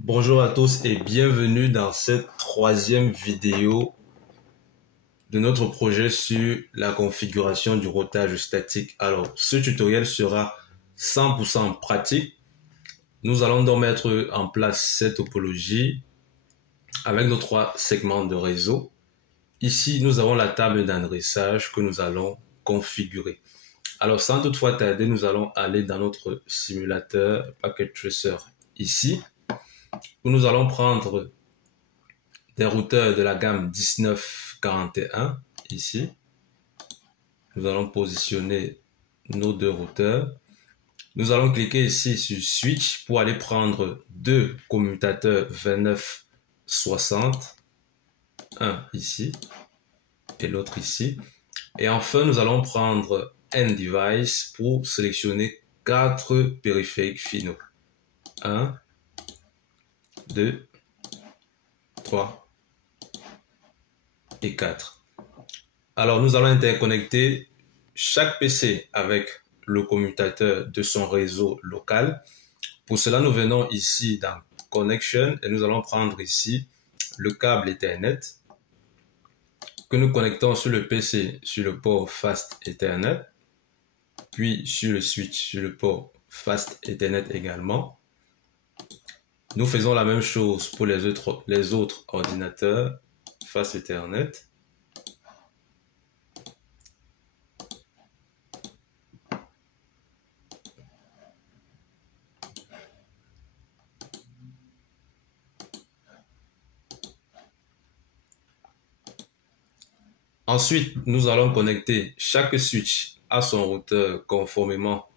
Bonjour à tous et bienvenue dans cette troisième vidéo de notre projet sur la configuration du routage statique. Alors, ce tutoriel sera 100% pratique. Nous allons donc mettre en place cette topologie avec nos trois segments de réseau. Ici, nous avons la table d'adressage que nous allons configurer. Alors, sans toutefois tarder, nous allons aller dans notre simulateur Packet Tracer ici, où nous allons prendre des routeurs de la gamme 1941 ici. Nous allons positionner nos deux routeurs. Nous allons cliquer ici sur Switch pour aller prendre deux commutateurs 2960. Un ici et l'autre ici. Et enfin, nous allons prendre End Device pour sélectionner quatre périphériques finaux. 1, 2, 3 et 4. Alors, nous allons interconnecter chaque PC avec le commutateur de son réseau local. Pour cela, nous venons ici dans Connection et nous allons prendre ici le câble Ethernet que nous connectons sur le PC sur le port Fast Ethernet, puis sur le switch sur le port Fast Ethernet également. Nous faisons la même chose pour les autres ordinateurs Fast Ethernet. Ensuite, nous allons connecter chaque switch à son routeur conformément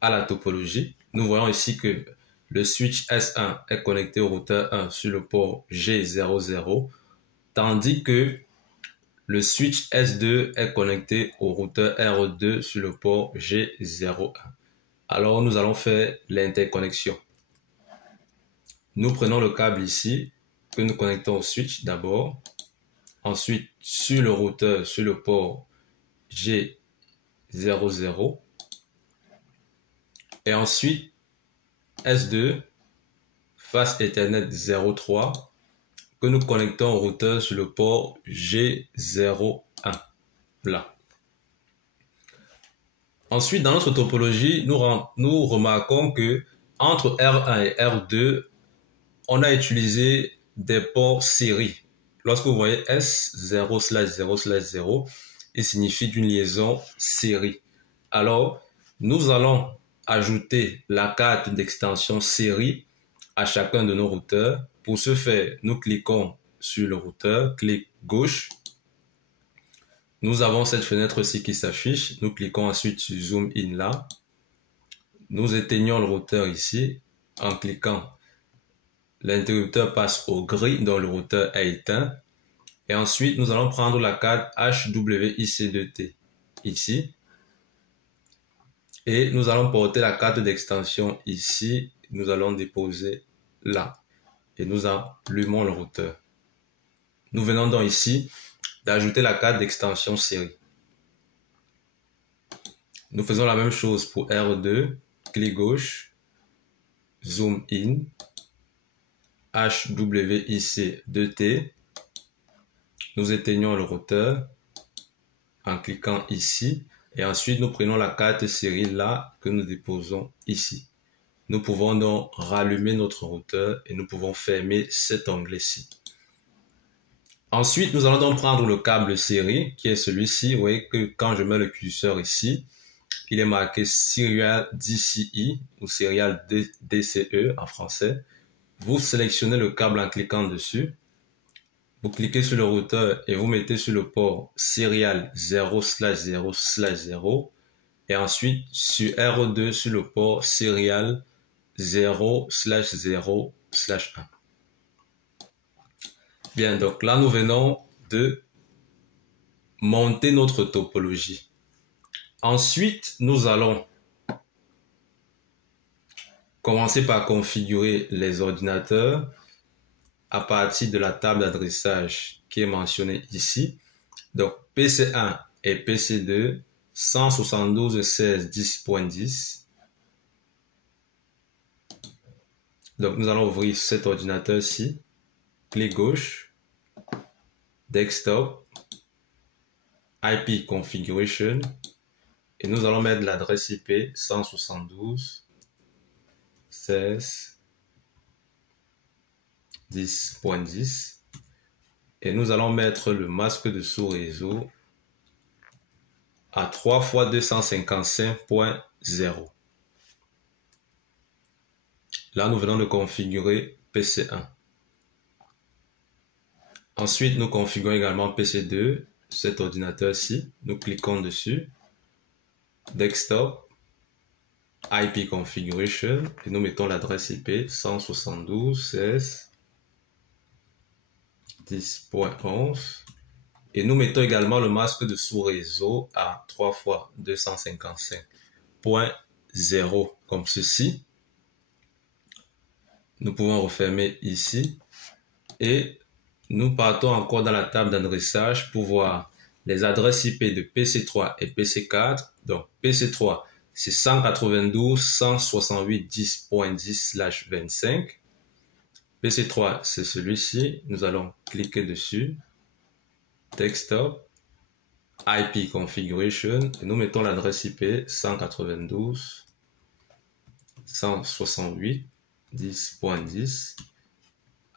à la topologie. Nous voyons ici que le switch S1 est connecté au routeur 1 sur le port G00, tandis que le switch S2 est connecté au routeur R2 sur le port G01. Alors, nous allons faire l'interconnexion. Nous prenons le câble ici que nous connectons au switch d'abord. Ensuite, sur le routeur, sur le port G00. Et ensuite, S2, Fast Ethernet 03, que nous connectons au routeur sur le port G01. Là. Ensuite, dans notre topologie, nous remarquons que entre R1 et R2, on a utilisé des ports série. Lorsque vous voyez S0/0/0, il signifie d'une liaison série. Alors, nous allons ajouter la carte d'extension série à chacun de nos routeurs. Pour ce faire, nous cliquons sur le routeur, clic gauche. Nous avons cette fenêtre-ci qui s'affiche. Nous cliquons ensuite sur Zoom In là. Nous éteignons le routeur ici en cliquant. L'interrupteur passe au gris, dont le routeur est éteint. Et ensuite, nous allons prendre la carte HWIC2T ici. Et nous allons porter la carte d'extension ici. Nous allons déposer là. Et nous allumons le routeur. Nous venons donc ici d'ajouter la carte d'extension série. Nous faisons la même chose pour R2. Clic gauche. Zoom in. HWIC2T. Nous éteignons le routeur en cliquant ici et ensuite nous prenons la carte série là que nous déposons ici. Nous pouvons donc rallumer notre routeur et nous pouvons fermer cet onglet-ci. Ensuite, nous allons donc prendre le câble série qui est celui-ci. Vous voyez que quand je mets le curseur ici, il est marqué Serial DCI ou Serial DCE en français. Vous sélectionnez le câble en cliquant dessus. Vous cliquez sur le routeur et vous mettez sur le port Serial 0/0/0 et ensuite sur R2 sur le port Serial 0/0/1. Bien, donc là nous venons de monter notre topologie. Ensuite, nous allons commencer par configurer les ordinateurs à partir de la table d'adressage qui est mentionnée ici. Donc, PC1 et PC2, 172.16.10.10. Donc, nous allons ouvrir cet ordinateur-ci. Clic gauche. Desktop. IP Configuration. Et nous allons mettre l'adresse IP 172.16.10.10. Et nous allons mettre le masque de sous-réseau à 3 fois 255.0. Là, nous venons de configurer PC1. Ensuite, nous configurons également PC2, cet ordinateur-ci. Nous cliquons dessus. Desktop, IP Configuration, et nous mettons l'adresse IP 172.16.10.11. Et nous mettons également le masque de sous-réseau à 3 fois 255.0 comme ceci. Nous pouvons refermer ici et nous partons encore dans la table d'adressage pour voir les adresses IP de PC3 et PC4. Donc PC3 c'est 192.168.10.10/25. PC3 c'est celui-ci. Nous allons cliquer dessus. Desktop, IP Configuration, et nous mettons l'adresse IP 192.168.10.10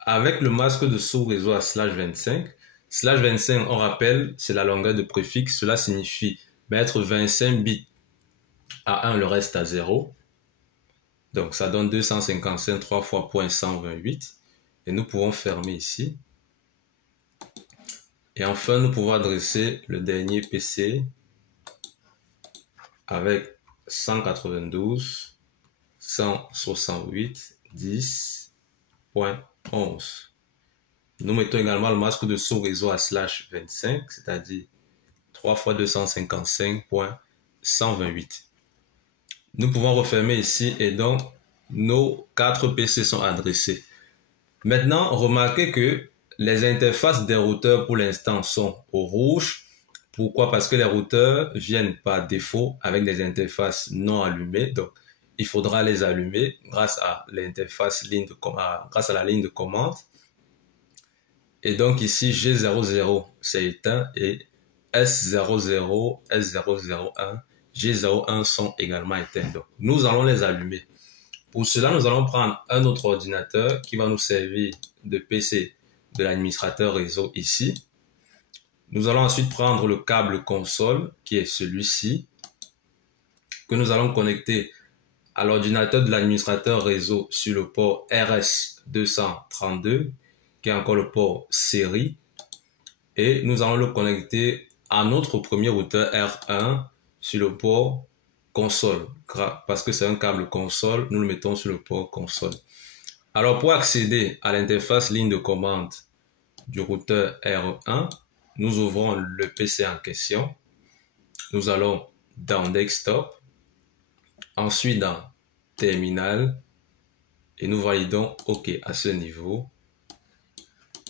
avec le masque de sous-réseau à /25. /25, on rappelle, c'est la longueur de préfixe. Cela signifie mettre 25 bits à 1, le reste à 0. Donc ça donne 255 3 fois .128. Et nous pouvons fermer ici. Et enfin, nous pouvons adresser le dernier PC avec 192.168.10.11. Nous mettons également le masque de sous-réseau à /25, c'est-à-dire 3 fois 255.128. Nous pouvons refermer ici et donc nos 4 PC sont adressés. Maintenant, remarquez que les interfaces des routeurs pour l'instant sont au rouge. Pourquoi? Parce que les routeurs viennent par défaut avec des interfaces non allumées. Donc, il faudra les allumer grâce à l'interface grâce à la ligne de commande. Et donc ici, G00 c'est éteint et S00, S001, G01 sont également éteints. Donc, nous allons les allumer. Pour cela, nous allons prendre un autre ordinateur qui va nous servir de PC de l'administrateur réseau ici. Nous allons ensuite prendre le câble console qui est celui-ci que nous allons connecter à l'ordinateur de l'administrateur réseau sur le port RS232 qui est encore le port série et nous allons le connecter à notre premier routeur R1 sur le port console parce que c'est un câble console, nous le mettons sur le port console. Alors, pour accéder à l'interface ligne de commande du routeur R1, nous ouvrons le PC en question. Nous allons dans Desktop, ensuite dans Terminal, et nous validons OK à ce niveau.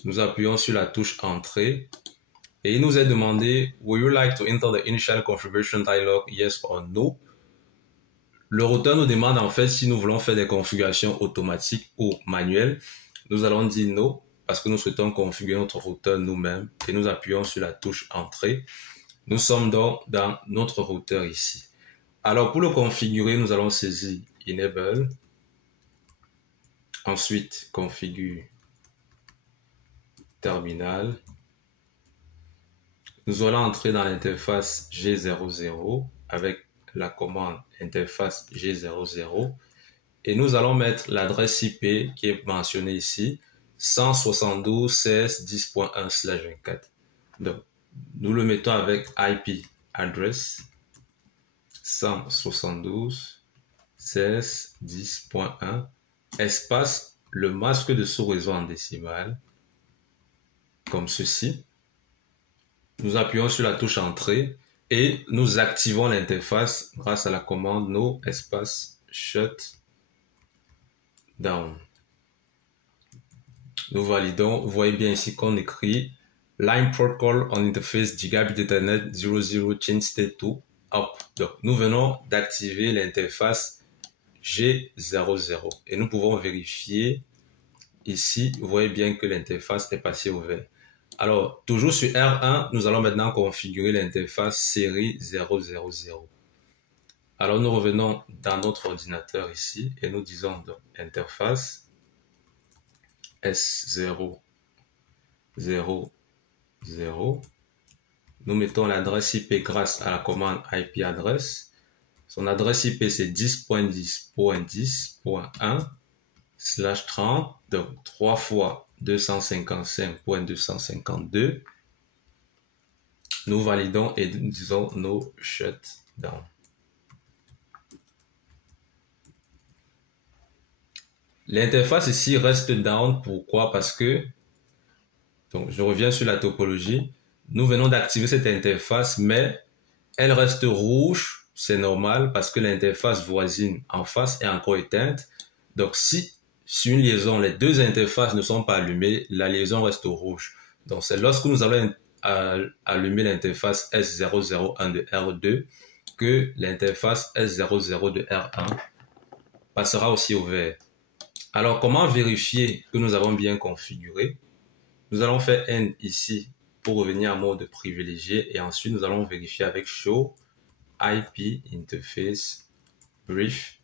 Nous appuyons sur la touche Entrée, et il nous est demandé Would you like to enter the initial configuration dialog, yes or no? Le routeur nous demande en fait si nous voulons faire des configurations automatiques ou manuelles. Nous allons dire non parce que nous souhaitons configurer notre routeur nous-mêmes et nous appuyons sur la touche Entrée. Nous sommes donc dans notre routeur ici. Alors pour le configurer, nous allons saisir Enable. Ensuite, configure Terminal. Nous allons entrer dans l'interface G00 avec la commande interface G00 et nous allons mettre l'adresse IP qui est mentionnée ici 172.16.10.1/24. Donc nous le mettons avec IP address 172.16.10.1 espace le masque de sous-réseau en décimale comme ceci. Nous appuyons sur la touche Entrée et nous activons l'interface grâce à la commande no espace shut down. Nous validons. Vous voyez bien ici qu'on écrit Line Protocol on Interface Gigabit Ethernet 00 Change State to Up. Donc, nous venons d'activer l'interface G00. Et nous pouvons vérifier ici, vous voyez bien que l'interface est passée au vert. Alors, toujours sur R1, nous allons maintenant configurer l'interface série 000. Alors, nous revenons dans notre ordinateur ici et nous disons donc interface S000. Nous mettons l'adresse IP grâce à la commande IP address. Son adresse IP c'est 10.10.10.1/30, donc 3 fois 255.252. Nous validons et nous disons no shutdown. L'interface ici reste down. Pourquoi? Parce que, donc je reviens sur la topologie, nous venons d'activer cette interface, mais elle reste rouge, c'est normal parce que l'interface voisine en face est encore éteinte. Donc si sur une liaison, les deux interfaces ne sont pas allumées, la liaison reste au rouge. Donc c'est lorsque nous allons allumer l'interface S001 de R2 que l'interface S00 de R1 passera aussi au vert. Alors, comment vérifier que nous avons bien configuré? Nous allons faire N ici pour revenir en mode privilégié et ensuite nous allons vérifier avec Show IP Interface Brief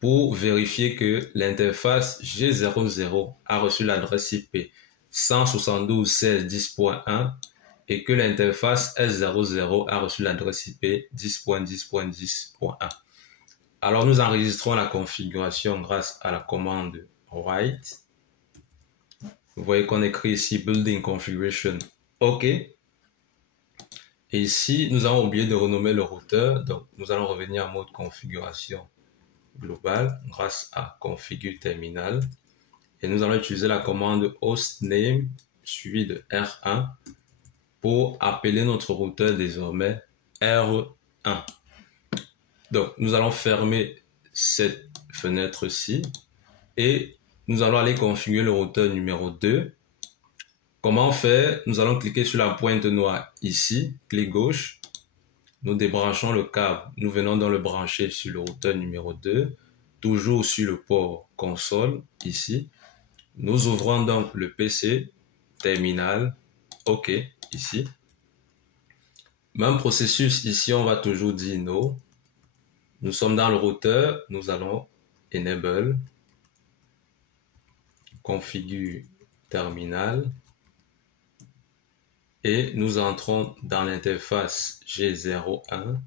pour vérifier que l'interface G00 a reçu l'adresse IP 172.16.10.1 et que l'interface S00 a reçu l'adresse IP 10.10.10.1. Alors, nous enregistrons la configuration grâce à la commande write. Vous voyez qu'on écrit ici Building Configuration OK. Et ici, nous avons oublié de renommer le routeur. Donc, nous allons revenir en mode configuration globale grâce à Configure Terminal. Et nous allons utiliser la commande hostname suivi de R1 pour appeler notre routeur désormais R1. Donc, nous allons fermer cette fenêtre-ci et nous allons aller configurer le routeur numéro 2. Comment faire? Nous allons cliquer sur la pointe noire ici, clic gauche. Nous débranchons le câble. Nous venons dans le brancher sur le routeur numéro 2, toujours sur le port console ici. Nous ouvrons donc le PC, terminal, OK, ici. Même processus, ici on va toujours dire no. Nous sommes dans le routeur, nous allons Enable, Configure Terminal et nous entrons dans l'interface G01.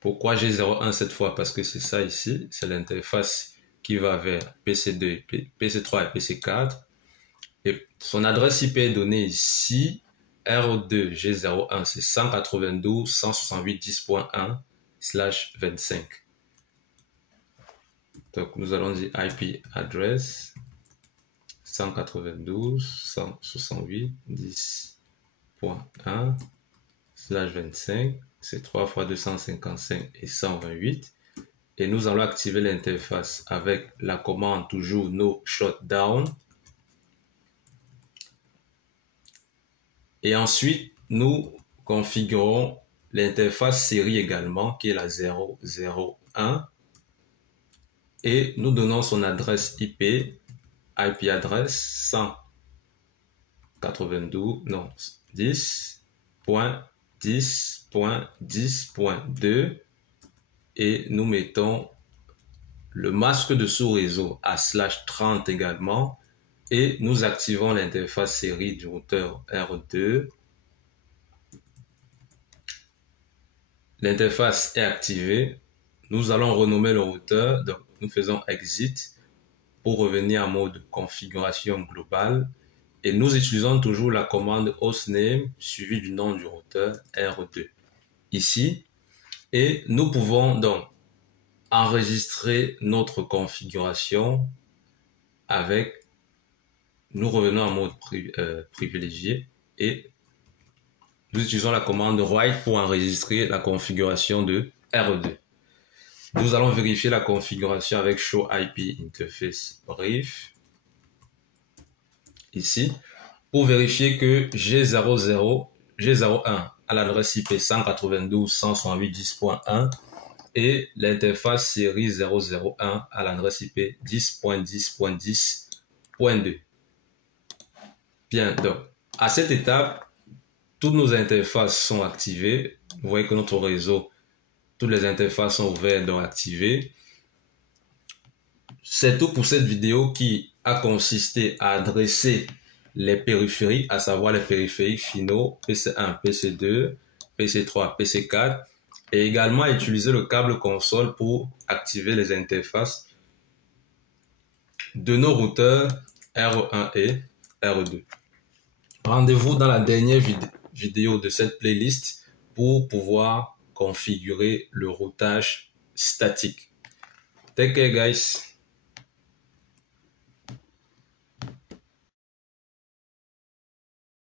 Pourquoi G01 cette fois? Parce que c'est ça ici, c'est l'interface qui va vers PC2, PC3 et PC4. Et son adresse IP est donnée ici, R2 G01, c'est 192.168.10.1/25. Donc, nous allons dire IP address 192.168.10.1/25. C'est 3 fois 255 et 128. Et nous allons activer l'interface avec la commande toujours no shutdown. Et ensuite, nous configurons l'interface série également, qui est la 001. Et nous donnons son adresse IP address 10.10.10.2 et nous mettons le masque de sous-réseau à /30 également et nous activons l'interface série du routeur R2. L'interface est activée. Nous allons renommer le routeur, donc nous faisons exit pour revenir en mode configuration globale et nous utilisons toujours la commande hostname suivie du nom du routeur R2 ici et nous pouvons donc enregistrer notre configuration avec, nous revenons en mode privilégié et nous utilisons la commande write pour enregistrer la configuration de R2. Nous allons vérifier la configuration avec Show IP Interface Brief ici pour vérifier que G01 à l'adresse IP 192.168.10.1 et l'interface série 001 à l'adresse IP 10.10.10.2. Bien, donc, à cette étape, toutes nos interfaces sont activées. Vous voyez que notre réseau, toutes les interfaces sont ouvertes, donc activées. C'est tout pour cette vidéo qui a consisté à adresser les périphériques, à savoir les périphériques finaux PC1, PC2, PC3, PC4 et également utiliser le câble console pour activer les interfaces de nos routeurs R1 et R2. Rendez-vous dans la dernière vidéo de cette playlist pour pouvoir configurer le routage statique. Take care, guys.